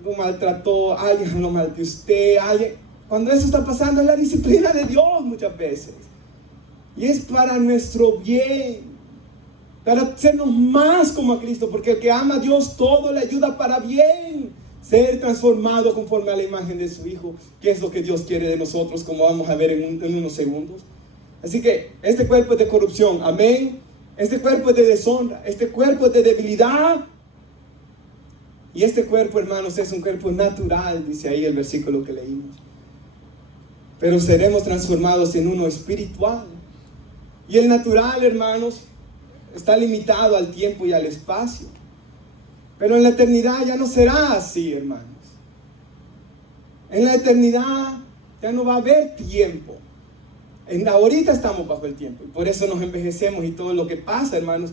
lo maltrató, alguien lo maltrató usted, alguien. Cuando eso está pasando es la disciplina de Dios muchas veces. Y es para nuestro bien, para hacernos más como a Cristo, porque el que ama a Dios todo le ayuda para bien, ser transformado conforme a la imagen de su Hijo, que es lo que Dios quiere de nosotros, como vamos a ver en unos segundos. Así que este cuerpo es de corrupción, amén. Este cuerpo es de deshonra, este cuerpo es de debilidad. Y este cuerpo, hermanos, es un cuerpo natural, dice ahí el versículo que leímos. Pero seremos transformados en uno espiritual. Y el natural, hermanos, está limitado al tiempo y al espacio. Pero en la eternidad ya no será así, hermanos. En la eternidad ya no va a haber tiempo. Ahorita estamos bajo el tiempo. Y por eso nos envejecemos y todo lo que pasa, hermanos.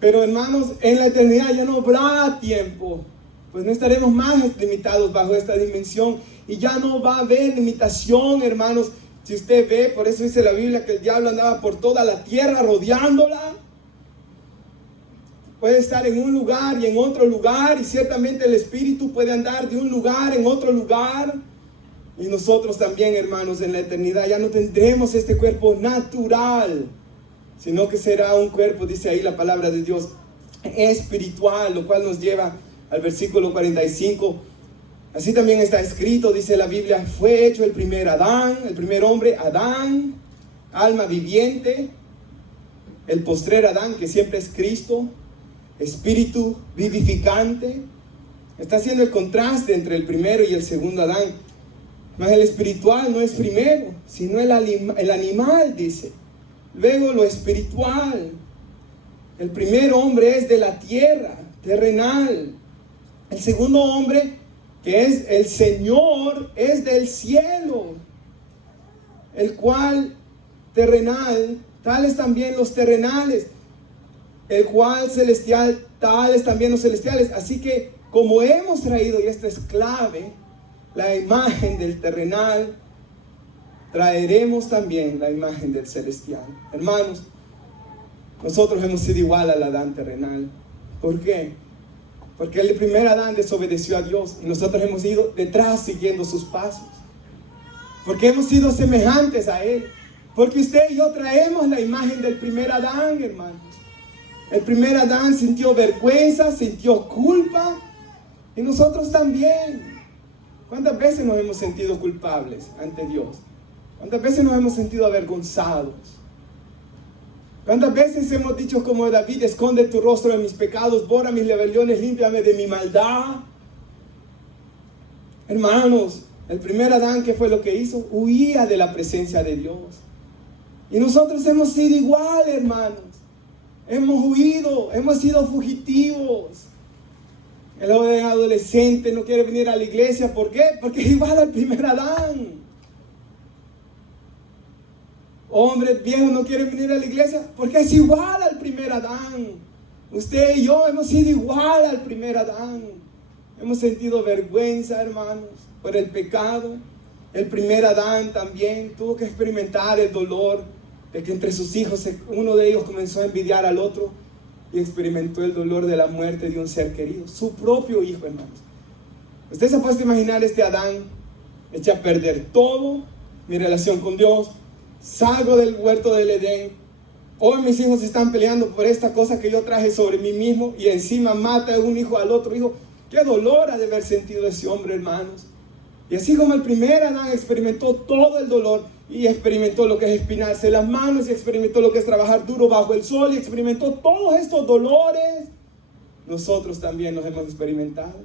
Pero, hermanos, en la eternidad ya no habrá tiempo. Pues no estaremos más limitados bajo esta dimensión. Y ya no va a haber limitación, hermanos. Si usted ve, por eso dice la Biblia que el diablo andaba por toda la tierra rodeándola. Puede estar en un lugar y en otro lugar, y ciertamente el espíritu puede andar de un lugar en otro lugar. Y nosotros también, hermanos, en la eternidad ya no tendremos este cuerpo natural, sino que será un cuerpo, dice ahí la palabra de Dios, espiritual, lo cual nos lleva al versículo 45. Así también está escrito, dice la Biblia, fue hecho el primer Adán, el primer hombre, Adán, alma viviente. El postrer Adán, que siempre es Cristo, espíritu vivificante. Está haciendo el contraste entre el primero y el segundo Adán. Mas el espiritual no es primero, sino el animal, dice. Luego lo espiritual. El primer hombre es de la tierra, terrenal. El segundo hombre, que es el Señor, es del cielo, el cual terrenal, tales también los terrenales, el cual celestial, tales también los celestiales. Así que como hemos traído, y esto es clave, la imagen del terrenal, traeremos también la imagen del celestial. Hermanos, nosotros hemos sido igual al Adán terrenal. ¿Por qué? Porque el primer Adán desobedeció a Dios y nosotros hemos ido detrás siguiendo sus pasos. Porque hemos sido semejantes a Él. Porque usted y yo traemos la imagen del primer Adán, hermanos. El primer Adán sintió vergüenza, sintió culpa, y nosotros también. ¿Cuántas veces nos hemos sentido culpables ante Dios? ¿Cuántas veces nos hemos sentido avergonzados? ¿Cuántas veces hemos dicho como David, esconde tu rostro de mis pecados, borra mis rebeliones, límpiame de mi maldad? Hermanos, el primer Adán, ¿qué fue lo que hizo? Huía de la presencia de Dios. Y nosotros hemos sido igual, hermanos. Hemos huido, hemos sido fugitivos. El joven adolescente no quiere venir a la iglesia. ¿Por qué? Porque es igual al primer Adán. Hombres viejos no quieren venir a la iglesia porque es igual al primer Adán. Usted y yo hemos sido igual al primer Adán. Hemos sentido vergüenza, hermanos, por el pecado. El primer Adán también tuvo que experimentar el dolor de que entre sus hijos uno de ellos comenzó a envidiar al otro y experimentó el dolor de la muerte de un ser querido, su propio hijo, hermanos. Usted se puede imaginar este Adán echa a perder todo, mi relación con Dios, salgo del huerto del Edén, hoy mis hijos están peleando por esta cosa que yo traje sobre mí mismo y encima mata a un hijo al otro hijo. Qué dolor ha de haber sentido ese hombre, hermanos. Y así como el primer Adán experimentó todo el dolor y experimentó lo que es espinarse las manos y experimentó lo que es trabajar duro bajo el sol y experimentó todos estos dolores, nosotros también los hemos experimentado.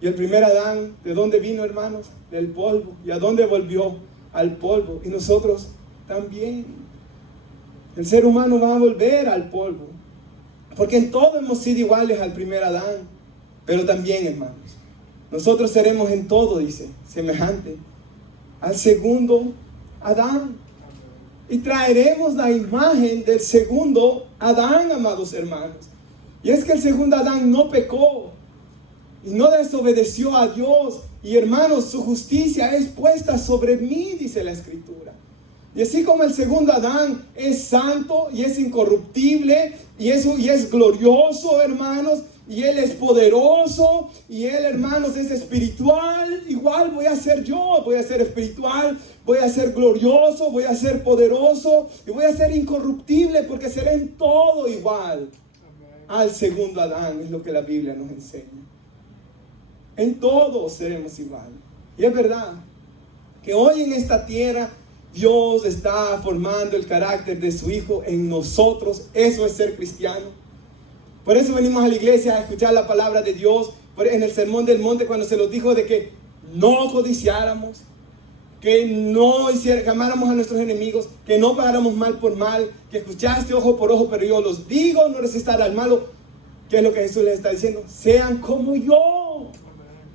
Y el primer Adán, ¿de dónde vino, hermanos? Del polvo. ¿Y a dónde volvió? Al polvo. Y nosotros también. El ser humano va a volver al polvo. Porque en todo hemos sido iguales al primer Adán. Pero también, hermanos, nosotros seremos en todo, dice, semejante al segundo Adán. Y traeremos la imagen del segundo Adán, amados hermanos. Y es que el segundo Adán no pecó y no desobedeció a Dios. Y hermanos, su justicia es puesta sobre mí, dice la Escritura. Y así como el segundo Adán es santo y es incorruptible y es glorioso, hermanos, y él es poderoso y él, hermanos, es espiritual, igual voy a ser yo, voy a ser espiritual, voy a ser glorioso, voy a ser poderoso y voy a ser incorruptible porque seré en todo igual al segundo Adán, es lo que la Biblia nos enseña. En todo seremos igual. Y es verdad que hoy en esta tierra Dios está formando el carácter de su Hijo en nosotros. Eso es ser cristiano. Por eso venimos a la iglesia a escuchar la palabra de Dios. En el sermón del monte, cuando se nos dijo de que no codiciáramos, que no amáramos a nuestros enemigos, que no pagáramos mal por mal, que escuchaste ojo por ojo, pero yo los digo, no resistar al malo. ¿Qué es lo que Jesús les está diciendo? Sean como yo.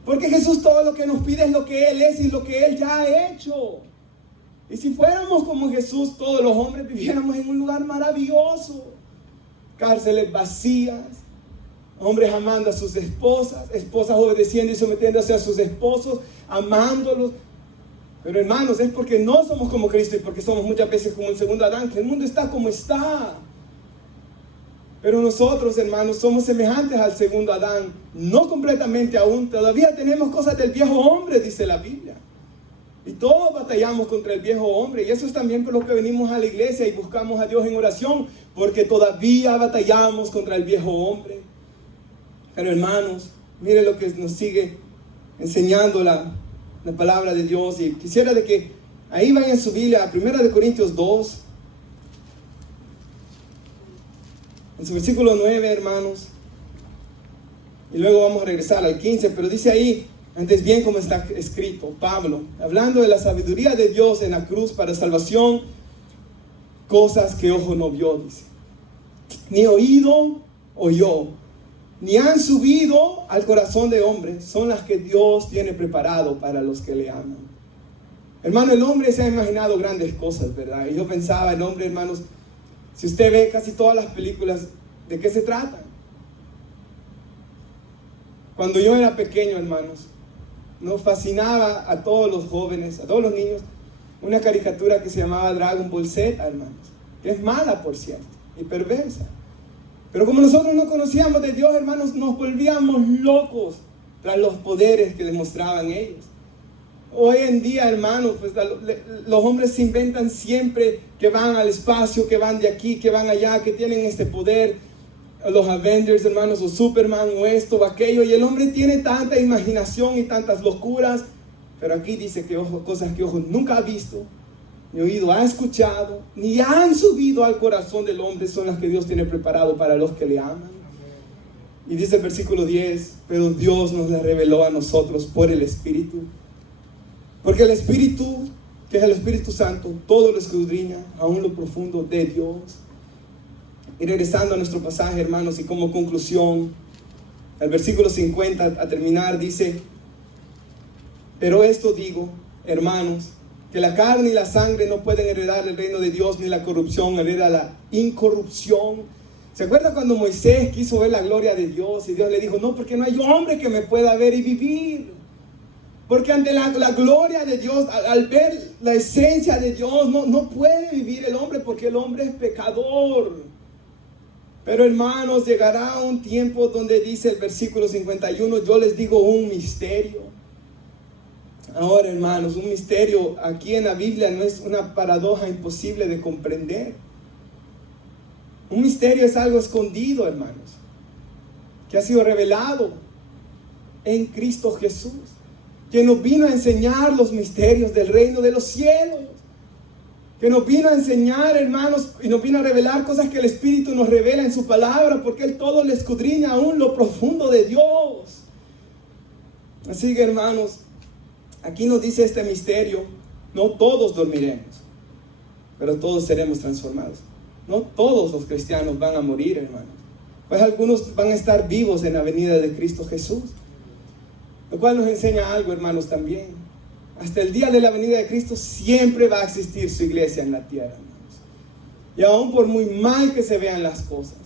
Porque Jesús todo lo que nos pide es lo que Él es y lo que Él ya ha hecho. Y si fuéramos como Jesús, todos los hombres viviéramos en un lugar maravilloso. Cárceles vacías, hombres amando a sus esposas, esposas obedeciendo y sometiéndose a sus esposos, amándolos. Pero hermanos, es porque no somos como Cristo y porque somos muchas veces como el segundo Adán, que el mundo está como está. Pero nosotros, hermanos, somos semejantes al segundo Adán, no completamente aún, todavía tenemos cosas del viejo hombre, dice la Biblia. Y todos batallamos contra el viejo hombre. Y eso es también por lo que venimos a la iglesia y buscamos a Dios en oración. Porque todavía batallamos contra el viejo hombre. Pero hermanos, miren lo que nos sigue enseñando la palabra de Dios. Y quisiera de que ahí vayan su Biblia a 1 Corintios 2. En su versículo 9, hermanos. Y luego vamos a regresar al 15. Pero dice ahí: antes bien, como está escrito, Pablo, hablando de la sabiduría de Dios en la cruz para salvación, cosas que ojo no vio, dice, ni oído oyó, ni han subido al corazón de hombre, son las que Dios tiene preparado para los que le aman. Hermano, el hombre se ha imaginado grandes cosas, ¿verdad? Y yo pensaba, el hombre, hermanos, si usted ve casi todas las películas, ¿de qué se tratan? Cuando yo era pequeño, hermanos, nos fascinaba a todos los jóvenes, a todos los niños, una caricatura que se llamaba Dragon Ball Z, hermanos, que es mala, por cierto, y perversa. Pero como nosotros no conocíamos de Dios, hermanos, nos volvíamos locos tras los poderes que demostraban ellos. Hoy en día, hermanos, pues, los hombres se inventan siempre que van al espacio, que van de aquí, que van allá, que tienen este poder. los Avengers, hermanos, o Superman, o esto, o aquello, y el hombre tiene tanta imaginación y tantas locuras, pero aquí dice que cosas que ojo nunca ha visto, ni oído ha escuchado, ni han subido al corazón del hombre, son las que Dios tiene preparado para los que le aman. Y dice el versículo 10, pero Dios nos la reveló a nosotros por el Espíritu. Porque el Espíritu, que es el Espíritu Santo, todo lo escudriña, aún lo profundo de Dios. Y regresando a nuestro pasaje, hermanos, y como conclusión, el versículo 50 a terminar dice, pero esto digo, hermanos, que la carne y la sangre no pueden heredar el reino de Dios, ni la corrupción hereda la incorrupción. ¿Se acuerda cuando Moisés quiso ver la gloria de Dios y Dios le dijo, no, porque no hay hombre que me pueda ver y vivir? Porque ante la gloria de Dios, al ver la esencia de Dios, no puede vivir el hombre porque el hombre es pecador. Pero hermanos, llegará un tiempo donde dice el versículo 51, yo les digo un misterio. Ahora, hermanos, un misterio aquí en la Biblia no es una paradoja imposible de comprender. Un misterio es algo escondido, hermanos, que ha sido revelado en Cristo Jesús, que nos vino a enseñar los misterios del reino de los cielos, que nos vino a enseñar, hermanos, y nos vino a revelar cosas que el Espíritu nos revela en su palabra, porque Él todo le escudriña aún lo profundo de Dios. Así que, hermanos, aquí nos dice este misterio, no todos dormiremos, pero todos seremos transformados. No todos los cristianos van a morir, hermanos, pues algunos van a estar vivos en la venida de Cristo Jesús, lo cual nos enseña algo, hermanos, también. Hasta el día de la venida de Cristo siempre va a existir su iglesia en la tierra, hermanos. Y aún por muy mal que se vean las cosas,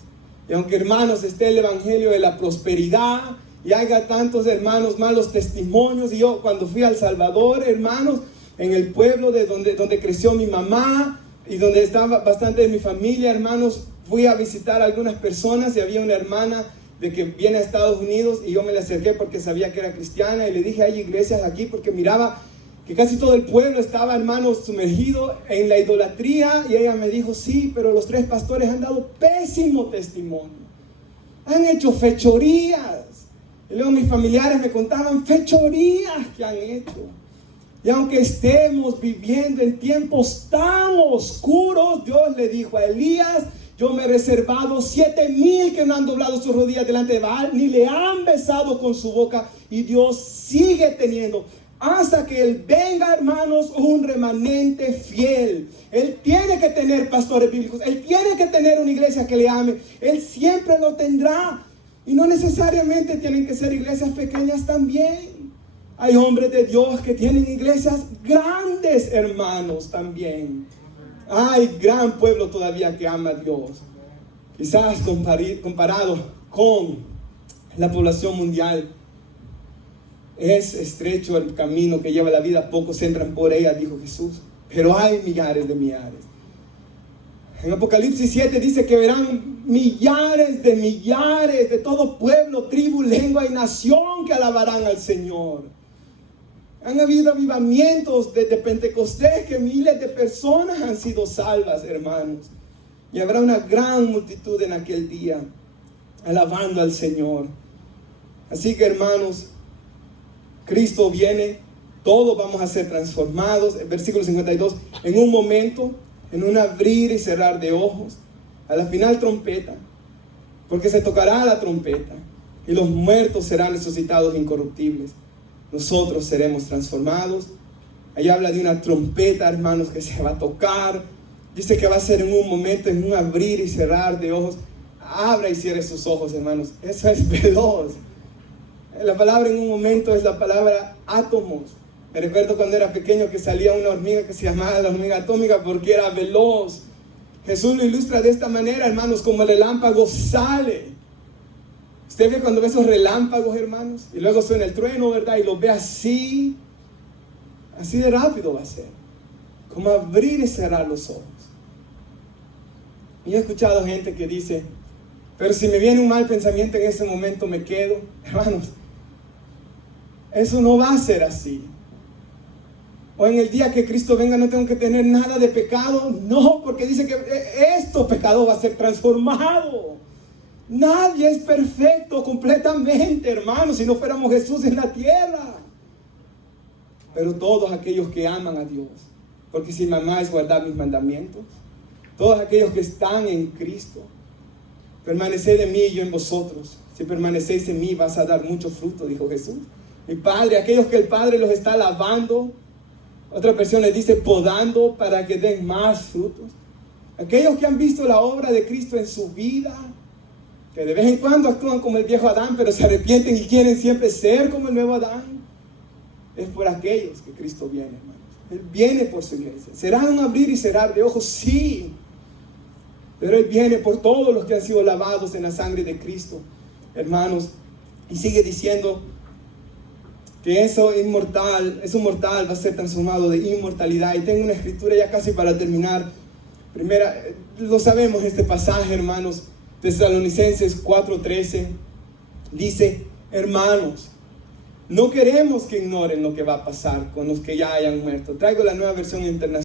y aunque, hermanos, esté el evangelio de la prosperidad y haya tantos, hermanos, malos testimonios, y yo cuando fui a El Salvador, hermanos, en el pueblo de donde creció mi mamá y donde estaba bastante de mi familia, hermanos, fui a visitar a algunas personas y había una hermana de que viene a Estados Unidos y yo me le acerqué porque sabía que era cristiana y le dije, hay iglesias aquí, porque miraba que casi todo el pueblo estaba, hermanos, sumergido en la idolatría, y ella me dijo, sí, pero los 3 pastores han dado pésimo testimonio, han hecho fechorías. Y luego mis familiares me contaban fechorías que han hecho. Y aunque estemos viviendo en tiempos tan oscuros, Dios le dijo a Elías, yo me he reservado 7,000 que no han doblado sus rodillas delante de Baal, ni le han besado con su boca, y Dios sigue teniendo, hasta que Él venga, hermanos, un remanente fiel. Él tiene que tener pastores bíblicos, Él tiene que tener una iglesia que le ame, Él siempre lo tendrá. Y no necesariamente tienen que ser iglesias pequeñas también. Hay hombres de Dios que tienen iglesias grandes, hermanos, también. Hay gran pueblo todavía que ama a Dios. Quizás comparado con la población mundial, es estrecho el camino que lleva la vida, pocos entran por ella, dijo Jesús, pero hay millares de millares. En Apocalipsis 7 dice que verán millares de todo pueblo, tribu, lengua y nación que alabarán al Señor. Han habido avivamientos desde Pentecostés que miles de personas han sido salvas, hermanos. Y habrá una gran multitud en aquel día alabando al Señor. Así que, hermanos, Cristo viene, todos vamos a ser transformados. El versículo 52, en un momento, en un abrir y cerrar de ojos, a la final trompeta, porque se tocará la trompeta y los muertos serán resucitados incorruptibles. Nosotros seremos transformados. Ahí habla de una trompeta, hermanos, que se va a tocar. Dice que va a ser en un momento, en un abrir y cerrar de ojos. Abra y cierre sus ojos, hermanos. Eso es veloz. La palabra en un momento es la palabra átomos. Me recuerdo cuando era pequeño que salía una hormiga que se llamaba la hormiga atómica porque era veloz. Jesús lo ilustra de esta manera, hermanos, como el relámpago sale. Usted ve cuando ve esos relámpagos, hermanos, y luego suena el trueno, ¿verdad? Y lo ve así de rápido va a ser. Como abrir y cerrar los ojos. Y he escuchado gente que dice, pero si me viene un mal pensamiento en ese momento me quedo. Hermanos, eso no va a ser así. O en el día que Cristo venga no tengo que tener nada de pecado. No, porque dice que pecado va a ser transformado. Nadie es perfecto completamente, hermanos, si no fuéramos Jesús en la tierra. Pero todos aquellos que aman a Dios, porque si me amáis, guardad mis mandamientos. Todos aquellos que están en Cristo, permaneced en mí y yo en vosotros. Si permanecéis en mí, vas a dar mucho fruto, dijo Jesús. Mi Padre, aquellos que el Padre los está lavando, otra versión les dice podando para que den más frutos. Aquellos que han visto la obra de Cristo en su vida, que de vez en cuando actúan como el viejo Adán, pero se arrepienten y quieren siempre ser como el nuevo Adán, es por aquellos que Cristo viene, hermanos. Él viene por su iglesia. ¿Será un abrir y cerrar de ojos? Sí. Pero Él viene por todos los que han sido lavados en la sangre de Cristo, hermanos. Y sigue diciendo que eso mortal va a ser transformado de inmortalidad. Y tengo una escritura ya casi para terminar. Primera, lo sabemos este pasaje, hermanos. Tesalonicenses 4:13 dice: hermanos, no queremos que ignoren lo que va a pasar con los que ya hayan muerto. Traigo la Nueva Versión Internacional.